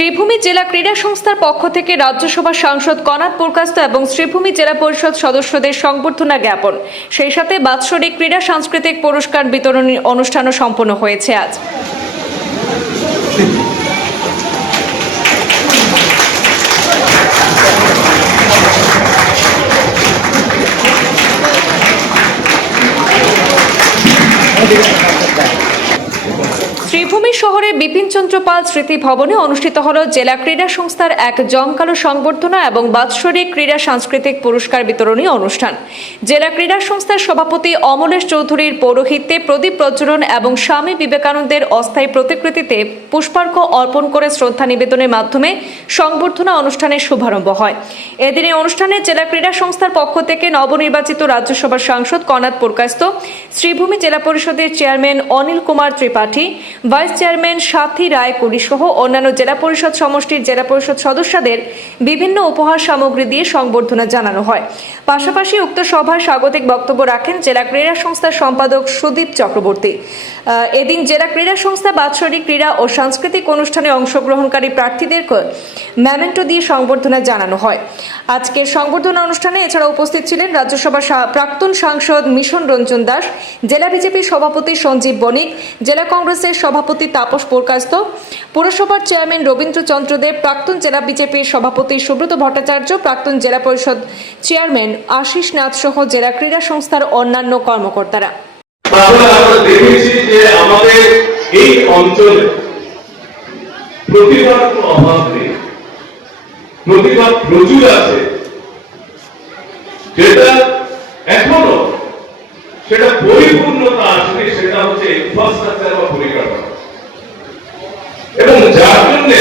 শ্রীভূমি জেলা ক্রীড়া সংস্থার পক্ষ থেকে রাজ্যসভার সাংসদ কনাথ পুরকাস্ত এবং শ্রীভূমি জেলা পরিষদ সদস্যদের সংবর্ধনা জ্ঞাপন। সেই সাথে বাৎসরিক ক্রীড়া সাংস্কৃতিক পুরস্কার বিতরণী অনুষ্ঠানও সম্পন্ন হয়েছে আজ। বিপিনচন্দ্র পাল স্মৃতি ভবনে অনুষ্ঠিত হল জেলা ক্রীড়া সংস্থার এক জমকালো সংবর্ধনা এবং বাৎসরিক ক্রীড়া সাংস্কৃতিক পুরস্কার বিতরণী অনুষ্ঠান। জেলা ক্রীড়া সংস্থার সভাপতি অমলেশ চৌধুরীর পৌরোহিত্যে প্রদীপ প্রজ্বলন এবং স্বামী বিবেকানন্দের অস্থায়ী প্রতিকৃতিতে পুষ্পার্ঘ অর্পণ করে শ্রদ্ধা নিবেদনের মাধ্যমে সংবর্ধনা অনুষ্ঠানের শুভারম্ভ হয়। এদিনের অনুষ্ঠানে জেলা ক্রীড়া সংস্থার পক্ষ থেকে নবনির্বাচিত রাজ্যসভার সাংসদ কনাথ পুরকাস্ত শ্রীভূমি জেলা পরিষদের chairman Anil Kumar Tripathi, vice chairman Sathi Roy কুড়ি সহ অন্যান্য জেলা পরিষদ সমষ্টির জেলা পরিষদ সদস্যদের বিভিন্ন উপহার সামগ্রী দিয়ে সংবর্ধনা জানানো হয়। পাশাপাশি উক্ত সভায় স্বাগতিক বক্তব্য রাখেন জেলা ক্রীড়া সংস্থার সম্পাদক সুদীপ চক্রবর্তী। এদিন জেলা ক্রীড়া সংস্থা বাৎসরিক ক্রীড়া ও সাংস্কৃতিক অনুষ্ঠানে অংশগ্রহণকারী প্রার্থীদেরকে ম্যামেন্টো দিয়ে সংবর্ধনা জানানো হয়। আজকের সংবর্ধনা অনুষ্ঠানে এছাড়া উপস্থিত ছিলেন রাজ্যসভার প্রাক্তন সাংসদ মিশন রঞ্জন দাস, জেলা বিজেপির সভাপতি সঞ্জীব বণিক, জেলা কংগ্রেসের সভাপতি তাপস প্রকাস্ত পুরসভার চেয়ারম্যান রবীন্দ্র চন্দ্রদেব প্রাক্তন জেলা বিজেপির সভাপতি সুব্রত ভট্টাচার্য, প্রাক্তন জেলা পরিষদ চেয়ারম্যান আশিস নাথ সহ জেলা ক্রীড়া সংস্থার অন্যান্য কর্মকর্তারা। প্রতিভা প্রচুর আছে। যেটা এখনও সেটা পরিপূর্ণতা আসলে সেটা হচ্ছে ইনফ্রাস্ট্রাকচার বা পরিকাঠামো এবং যার জন্য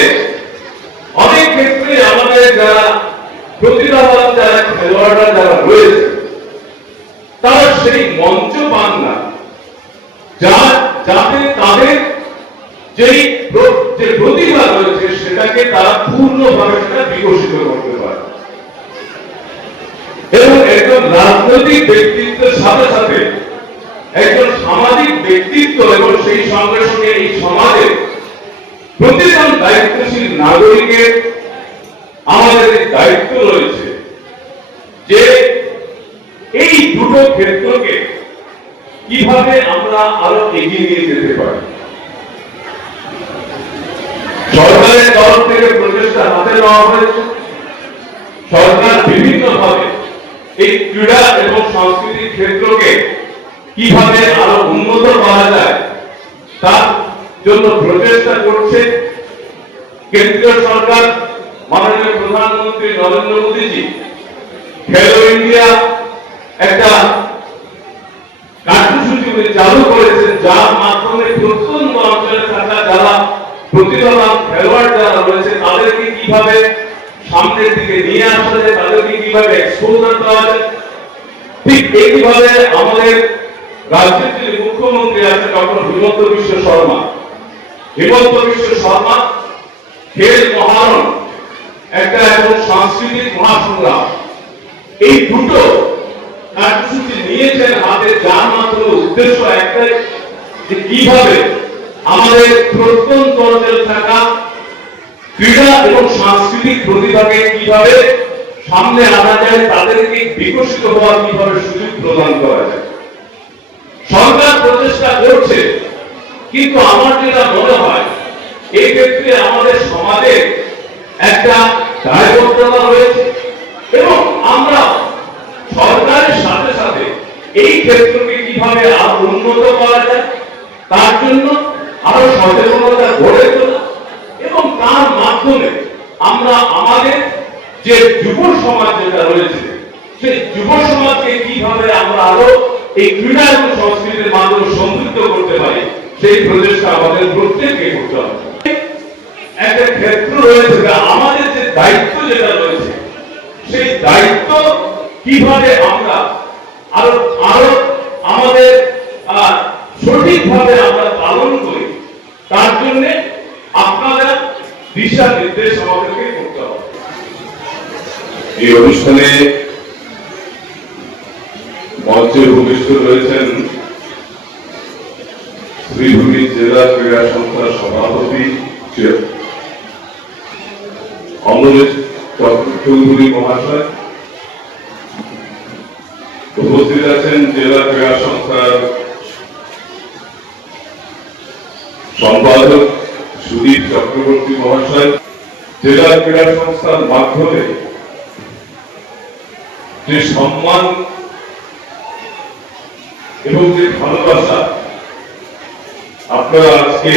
অনেক ক্ষেত্রে আমাদের যারা প্রতিভাবান যারা খেলোয়াড়রা যারা রয়েছে, তারা সেই মঞ্চ পান না। যা, যাতে তাদের যেই যে প্রতিভা রয়েছে, সেটাকে তারা পূর্ণভাবে সেটা বিকশিত করতে পারে। এবং একজন রাজনৈতিক ব্যক্তিত্বের সাথে সাথে একজন সামাজিক ব্যক্তিত্ব এবং সেই সঙ্গে সঙ্গে এই সমাজে প্রতিজন দায়িত্বশীল নাগরিকের আমাদের দায়িত্ব রয়েছে যে এই দুটো ক্ষেত্রকে কীভাবে আমরা আরও এগিয়ে নিয়ে যেতে পারি। সরকারের তরফ থেকে প্রচেষ্টা হাতে নেওয়া হয়েছে। সরকার বিভিন্ন ভাবে এই ক্রীড়া এবং সংস্কৃতির ক্ষেত্রকে কীভাবে আরও উন্নত করা যায়, তার জন্য প্রচেষ্টা করছে। কেন্দ্রীয় সরকার মাননীয় প্রধানমন্ত্রী নরেন্দ্র মোদীজি খেলো ইন্ডিয়া একটা কার্যসূচি চালু করেছেন, যার মাধ্যমে প্রত্যন্ত অঞ্চলে থাকা যারা প্রতিভাবান খেলোয়াড় যারা রয়েছে, তাদেরকে কীভাবে সামনের দিকে নিয়ে আসা যায়, তাদেরকে কীভাবে এক্সপোজার দেওয়া যায়, ঠিক এইভাবে আমাদের রাজ্যের যিনি মুখ্যমন্ত্রী আছে ডক্টর হিমন্ত বিশ্ব শর্মা। হিমন্ত বিশ্ব শর্মা, খেল মহারণ একটা এবং সাংস্কৃতিক মহাসংগ্রাম। এই দুটো কার্যসূচি নিয়েছেন হাতে যার মাধ্যমে উদ্দেশ্য একটাই, যে কীভাবে আমাদের প্রত্যন্ত অঞ্চলে থাকা ক্রীড়া এবং সাংস্কৃতিক প্রতিভাকে কীভাবে সামনে আনা যায়, তাদেরকে বিকশিত হওয়ার কীভাবে সুযোগ প্রদান করা যায়। সরকার প্রচেষ্টা করছে, কিন্তু আমার যেটা মনে হয়, এই ক্ষেত্রে আমাদের সমাজে একটা দায়বদ্ধতা রয়েছে। এবং আমরা সরকারের সাথে সাথে এই ক্ষেত্রকে কীভাবে আরও উন্নত করা যায়, তার জন্য আরও সচেতনতা গড়ে তোলা এবং তার মাধ্যমে আমরা আমাদের যে যুব সমাজ যেটা রয়েছে, সেই যুব সমাজকে কীভাবে আমরা আরও এই ক্রীড়া এবং সংস্কৃতির মাধ্যমে সমৃদ্ধ করতে পারি, সেই প্রচেষ্টা আমাদের প্রত্যেককে করতে হবে। একটা ক্ষেত্র রয়েছে আমাদের যে দায়িত্ব যেটা রয়েছে, সেই দায়িত্ব কীভাবে আমরা আরও আরও আমাদের সঠিকভাবে আমরা পালন করি, তার জন্য আপনারা দিশা নির্দেশ আমাদেরকে করতে হবে। এই অনুষ্ঠানে মঞ্চে উপবিষ্ট রয়েছেন শ্রীভূমি জেলা ক্রীড়া সংস্থার সভাপতি উপস্থিত আছেন জেলা ক্রীড়া সংস্থার সম্পাদক সুদীপ চক্রবর্তী মহাশয়। জেলা ক্রীড়া সংস্থার মাধ্যমে যে সম্মান এবং যে ভালোবাসা আপনারা আজকে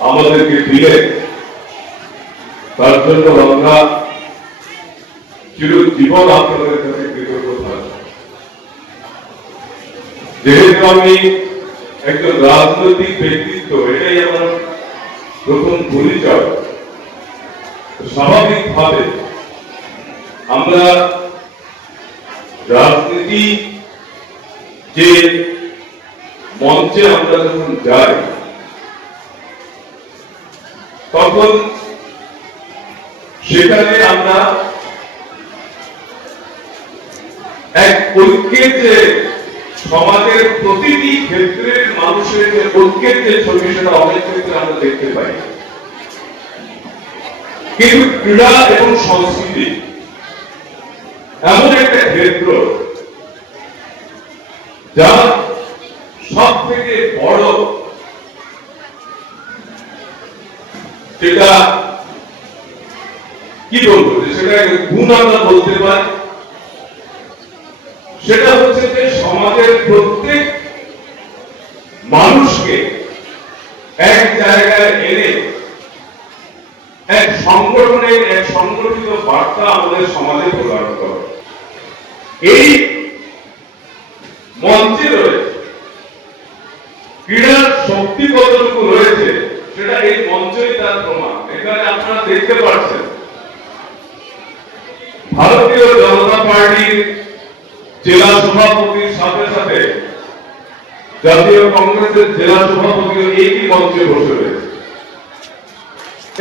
আমাদেরকে দিলেন তার জন্য আমরা চিরজীবন আপনাদের কাছে কৃতজ্ঞ থাকব। যেহেতু আমি একজন রাজনৈতিক ব্যক্তিত্ব, এটাই আমার প্রথম পরিচয়। স্বাভাবিকভাবে আমরা রাজনীতি যে মঞ্চে আমরা যখন যাই, তখন সেখানে আমরা এক ঐক্যের যে সমাজের প্রতিটি ক্ষেত্রের মানুষের যে ঐক্যের যে ছবি, সেটা অনেক ক্ষেত্রে আমরা দেখতে পাই। কিন্তু ক্রীড়া এবং সংস্কৃতি এমন একটা ক্ষেত্র যা সব থেকে বড়, যেটা কি বলব? সেটা গুণ আমরা বলতে পারি। সেটা হচ্ছে যে সমাজের প্রত্যেক মানুষকে এক জায়গায় এনে এক সংগঠনের, এক সংগঠিত বার্তা আমাদের সমাজে প্রদান করে। এই মঞ্চে রয়েছে, ক্রীড়ার শক্তি কতটুকু রয়েছে, সেটা এই মঞ্চই তার প্রমাণ। এখানে আপনারা দেখতে পাচ্ছেন জেলা সভাপতির সাথে সাথে জাতীয় কংগ্রেসের জেলা সভাপতিও একই মঞ্চে বসে রয়েছে।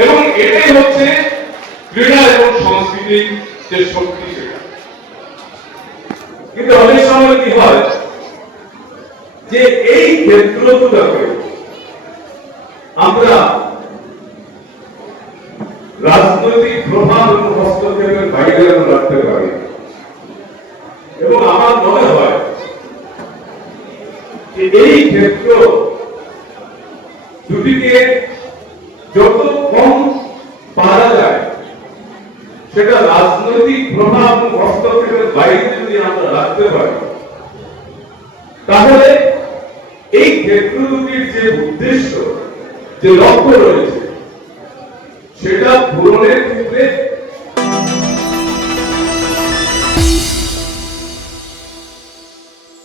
এবং এটাই হচ্ছে ক্রীড়া এবং সংস্কৃতির যে শক্তি কিন্তু অনেক সময় কি হয়? যে এই ক্ষেত্রগুলোকে আমরা রাজনৈতিক প্রভাব এবং হস্তক্ষেপের বাইরে আমরা রাখতে পারি না। এবং আমার মনে হয় যে এই ক্ষেত্র দুটিকে যত কম পারা যায়, সেটা রাজনৈতিক প্রভাব হস্তক্ষেপের বাইরে যদি আমরা রাখতে পারি, তাহলে এই ক্ষেত্র দুটির যে উদ্দেশ্য, যে লক্ষ্য রয়েছে